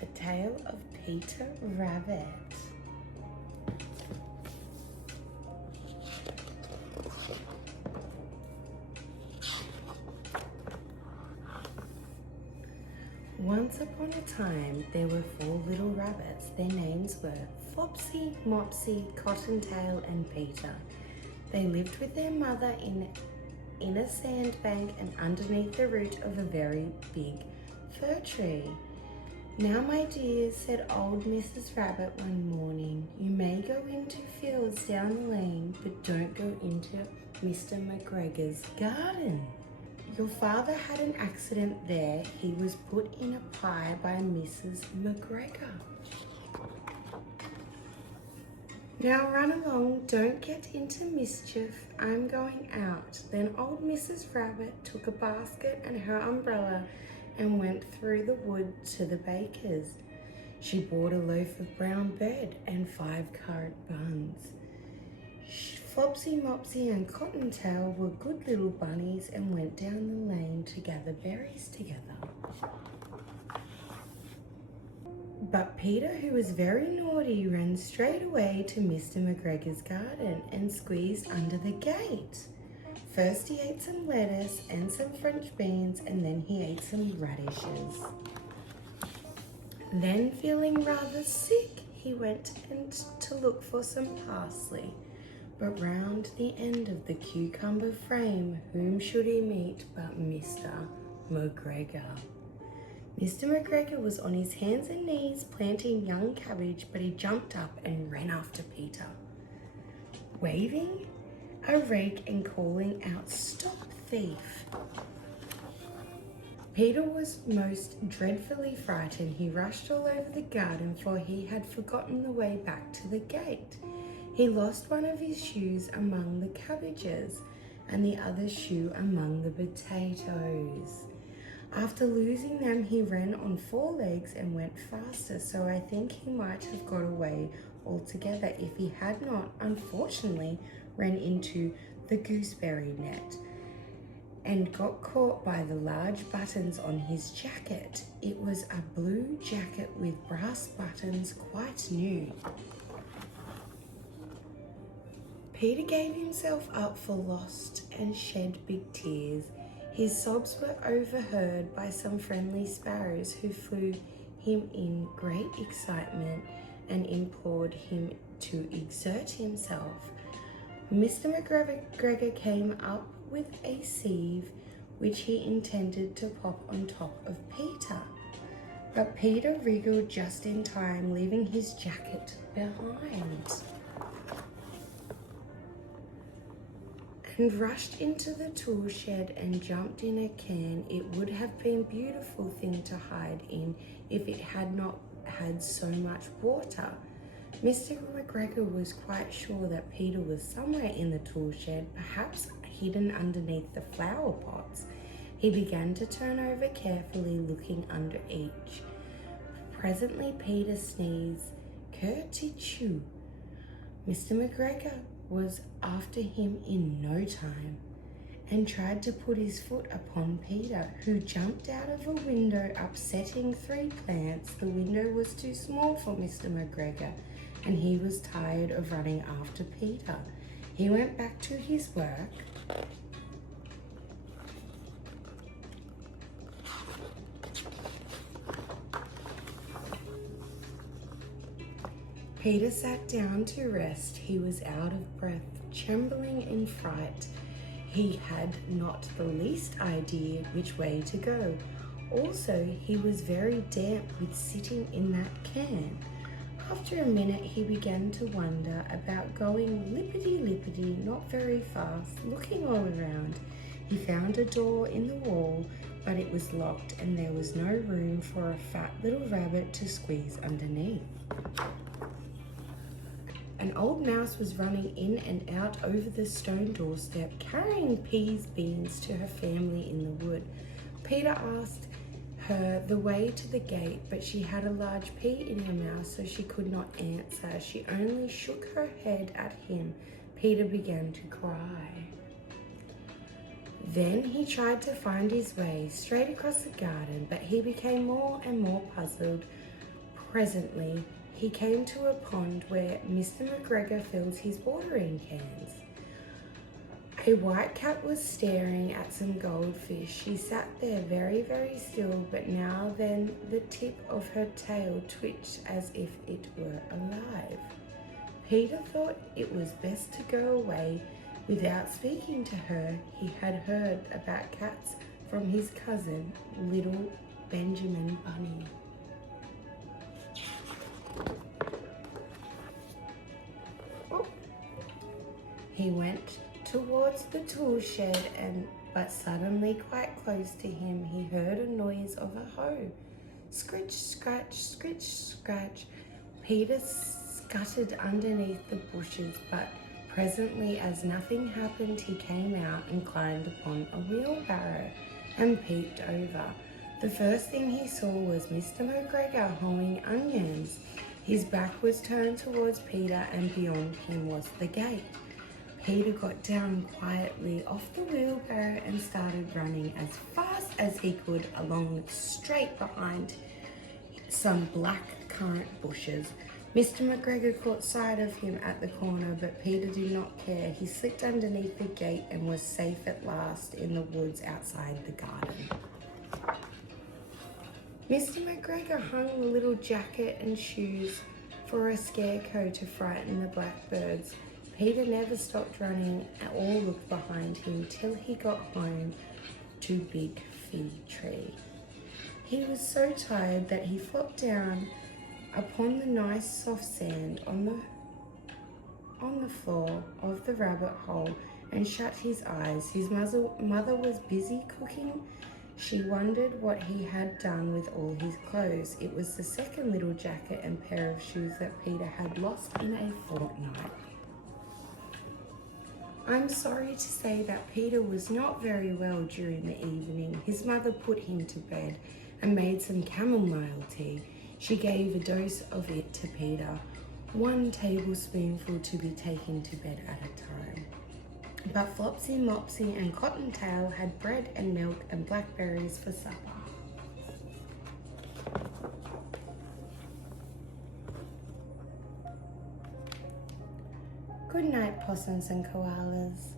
The Tale of Peter Rabbit. Once upon a time, there were 4 little rabbits. Their names were Flopsy, Mopsy, Cottontail, and Peter. They lived with their mother in a sandbank and underneath the root of a very big fir tree. "Now, my dears," said old Mrs. Rabbit one morning, "you may go into fields down the lane, but don't go into Mr. McGregor's garden. Your father had an accident there. He was put in a pie by Mrs. McGregor. Now run along, don't get into mischief. I'm going out." Then old Mrs. Rabbit took a basket and her umbrella and went through the wood to the baker's. She bought a loaf of brown bread and 5 currant buns. Flopsy, Mopsy and Cottontail were good little bunnies and went down the lane to gather berries together. But Peter, who was very naughty, ran straight away to Mr. McGregor's garden and squeezed under the gate. First he ate some lettuce and some French beans, and then he ate some radishes. Then, feeling rather sick, he went to look for some parsley. But round the end of the cucumber frame, whom should he meet but Mr. McGregor? Mr. McGregor was on his hands and knees planting young cabbage, but he jumped up and ran after Peter, waving a rake and calling out, "Stop, thief!" Peter was most dreadfully frightened. He rushed all over the garden, for he had forgotten the way back to the gate. He lost one of his shoes among the cabbages and the other shoe among the potatoes. After losing them, he ran on 4 legs and went faster, so I think he might have got away altogether if he had not, unfortunately, ran into the gooseberry net and got caught by the large buttons on his jacket. It was a blue jacket with brass buttons, quite new. Peter gave himself up for lost and shed big tears. His sobs were overheard by some friendly sparrows who flew him in great excitement and implored him to exert himself. Mr. McGregor came up with a sieve which he intended to pop on top of Peter. But Peter wriggled just in time, leaving his jacket behind, and rushed into the tool shed and jumped in a can. It would have been a beautiful thing to hide in if it had not had so much water. Mr. McGregor was quite sure that Peter was somewhere in the tool shed, perhaps hidden underneath the flower pots. He began to turn over carefully, looking under each. Presently Peter sneezed, "Kerty-choo." Mr. McGregor was after him in no time and tried to put his foot upon Peter, who jumped out of a window, upsetting 3 plants. The window was too small for Mr. McGregor, and he was tired of running after Peter. He went back to his work Peter sat down to rest. He was out of breath, trembling in fright. He had not the least idea which way to go. Also, he was very damp with sitting in that can. After a minute, he began to wonder about going lippity-lippity, not very fast, looking all around. He found a door in the wall, but it was locked and there was no room for a fat little rabbit to squeeze underneath. An old mouse was running in and out over the stone doorstep, carrying beans to her family in the wood. Peter asked her the way to the gate, but she had a large pea in her mouth, so she could not answer. She only shook her head at him. Peter began to cry. Then he tried to find his way straight across the garden, but he became more and more puzzled Presently, he came to a pond where Mr. McGregor fills his watering cans. A white cat was staring at some goldfish. She sat there very, very still, but now then the tip of her tail twitched as if it were alive. Peter thought it was best to go away without speaking to her. He had heard about cats from his cousin, little Benjamin Bunny. He went towards the tool shed, but suddenly quite close to him he heard a noise of a hoe. Scritch, scratch, scritch, scratch. Peter scuttered underneath the bushes, but presently, as nothing happened, he came out and climbed upon a wheelbarrow and peeped over. The first thing he saw was Mr. McGregor hoeing onions. His back was turned towards Peter, and beyond him was the gate. Peter got down quietly off the wheelbarrow and started running as fast as he could along straight behind some black currant bushes. Mr. McGregor caught sight of him at the corner, but Peter did not care. He slipped underneath the gate and was safe at last in the woods outside the garden. Mr. McGregor hung the little jacket and shoes for a scarecrow to frighten the blackbirds. Peter never stopped running or looked behind him till he got home to Big Fig Tree. He was so tired that he flopped down upon the nice soft sand on the floor of the rabbit hole and shut his eyes. His mother was busy cooking. She wondered what he had done with all his clothes. It was the second little jacket and pair of shoes that Peter had lost in a fortnight. I'm sorry to say that Peter was not very well during the evening. His mother put him to bed and made some chamomile tea. She gave a dose of it to Peter, 1 tablespoonful to be taken to bed at a time. But Flopsy, Mopsy and Cottontail had bread and milk and blackberries for supper. Good night, possums and koalas.